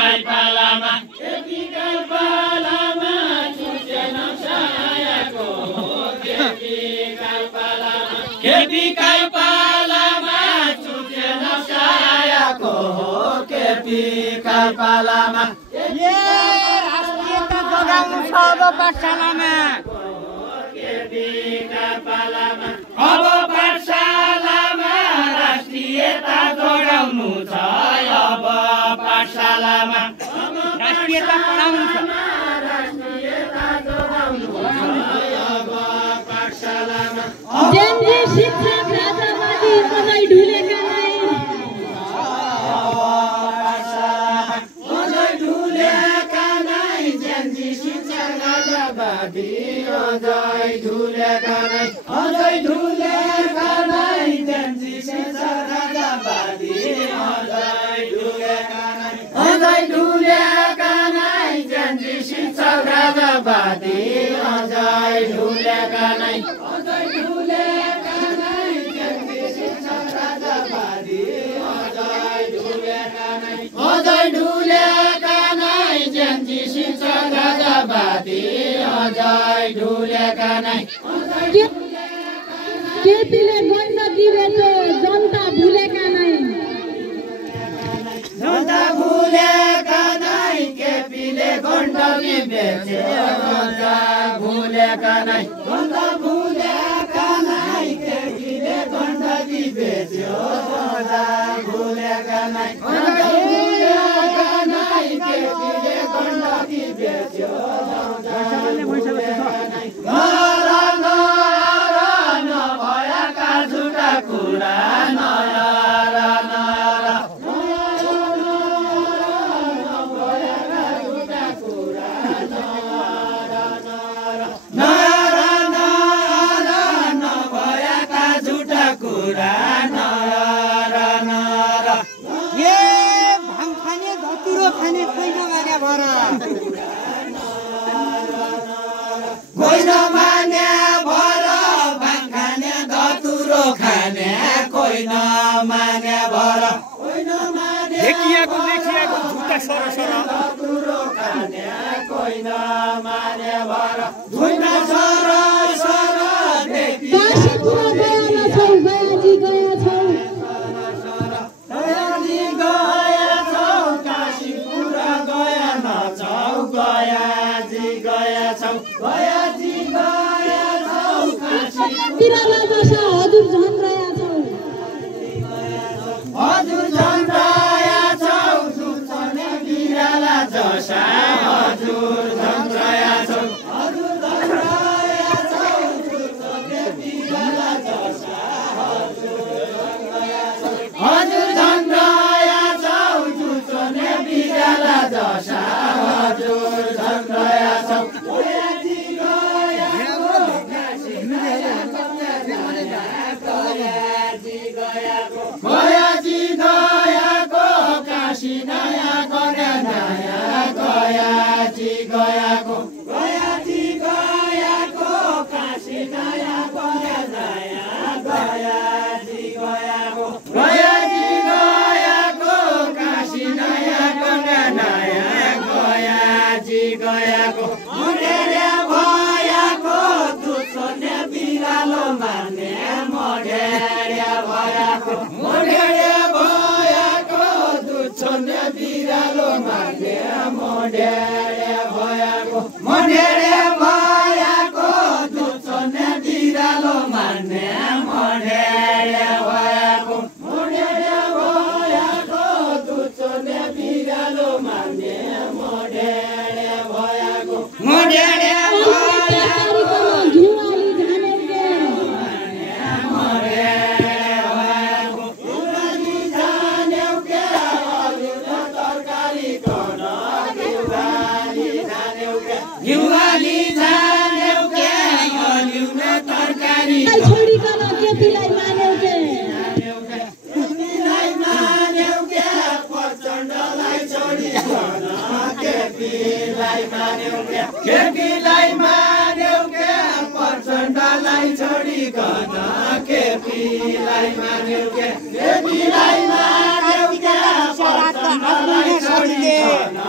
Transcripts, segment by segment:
पालामा केपीकै पालामा चुचे नसायाको केपीकै पालामा केपीकै पालामा चुचे नसायाको केपीकै पालामा ये राष्ट्रियता जोगाउनु छ अब पाठशालामा केपीकै पालामा अब पाठशालामा राष्ट्रियता जोगाउनु छ अब पाठशालामा राष्ट्रियता पढाउनु छ राष्ट्रियता जोगाउनु छ अब पाठशालामा जेनजी शिक्षक राजावादी अझै ढुलेका नै अझै ढुलेका नै जेनजी शिक्षक राजावादी अझै ढुलेका नै अझै ढुलेका नै जेनजी शिक्षक राजावादी अझै ढुलेका नै अझै ढुलेका नै जेनजी शिक्षक राजावादी अझै ढुलेका नै अझै ढुलेका नै जेनजी शिक्षक राजावादी अझै ढुलेका नै अझै ढुलेका नै जेनजी शिक्षक राजावादी अझै ढुलेका नै केपीले गण्डकी बेच्यो जनता भुलेका नै जनता भुलेका नै केपीले गण्डकी बेच्यो जनता भुलेका नै जनता भुलेका नै केपीले गण्डकी बेच्यो जनता भुलेका नै जनता भुलेका नै केपीले गण्डकी बेच्यो नभएका झुटा कुरा देखिएको झुटा सरसर काशीपुरा गएका छौ गयाजी गया छौ काशीपुरा गया नछौ गयाजी गया छौ गयाजी गया छौ बिराला जसा हजुर झन् रया छौ हजुर झन् रया छौ सुन्छने बिराला जसा हजुर झन् रया छौ हजुर झन् रया छौ सुन्छने बिराला जसा हजुर झन् रया छौ सुन्छने बिराला जसा हजुर झन् रया छौ गयाजी गयाको काशी नयाँ गरे नयाँ गयाजी गयाको गयाजी गयाको काशी नयाँ गरे नयाँ गयाजी गयाको गयाजी गयाको काशी नयाँ गरे नयाँ गयाजी गयाको मुडेरे भयाको दुसने बिरालो मार्ने मुडेरे भयाको मुडेरे भयाको दुसने बिरालो मार्ने मुडेरे भयाको मुडेरे भयाको दुसने बिरालो मार्ने मुडेरे भयाको मुडेरे भयाको दुसने बिरालो मार्ने मुडेरे भयाको मुडेरे छोडिकन केपीलाई मान्यौ के केपीलाई मान्यौ के प्रचण्डलाई छोडिकन केपीलाई मान्यौ के केपीलाई मान्यौ के प्रचण्डलाई छोडिकन केपीलाई मान्यौ के केपीलाई मान्यौ के प्रचण्डलाई छोडिकन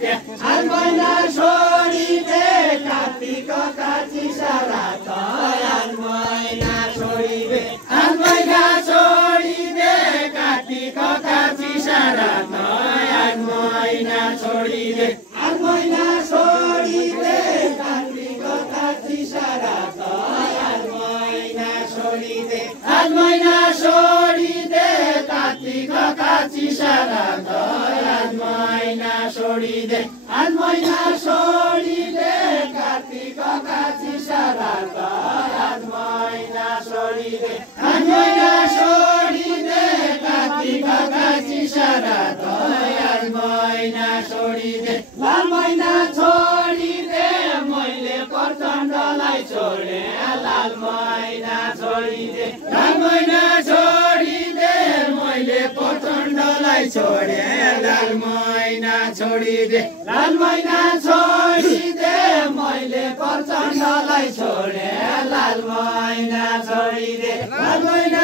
के लाल मैना छोडिदे कार्तिकका चिसा रात लाल मैना छोडिदे लाल मैना छोडिदे कार्तिकका चिसा रात लाल मैना छोडिदे लाल मैना छोडिदे कार्तिकका चिसा रात लाल मैना छोडिदे लाल मैना छोडिदे कार्तिकका चिसा रात लाल मैना छोडिदे लाल मैना छोडिदे कार्तिकका चिसा रात लाल मैना छोडिदे लाल मैना छोडिदे कार्तिकका चिसा रात लाल मैना छोडिदे लाल मैना छोडिदे मैले प्रचण्डलाई छोडे लाल मैना छोडिदे लाल मैना छोडिदे मैले प्रचण्डलाई छोडे लाल मैना छोडिदे लाल मैना छोडिदे मैले प्रचण्डलाई छोडे लाल मैना छोडिदे लाल मैना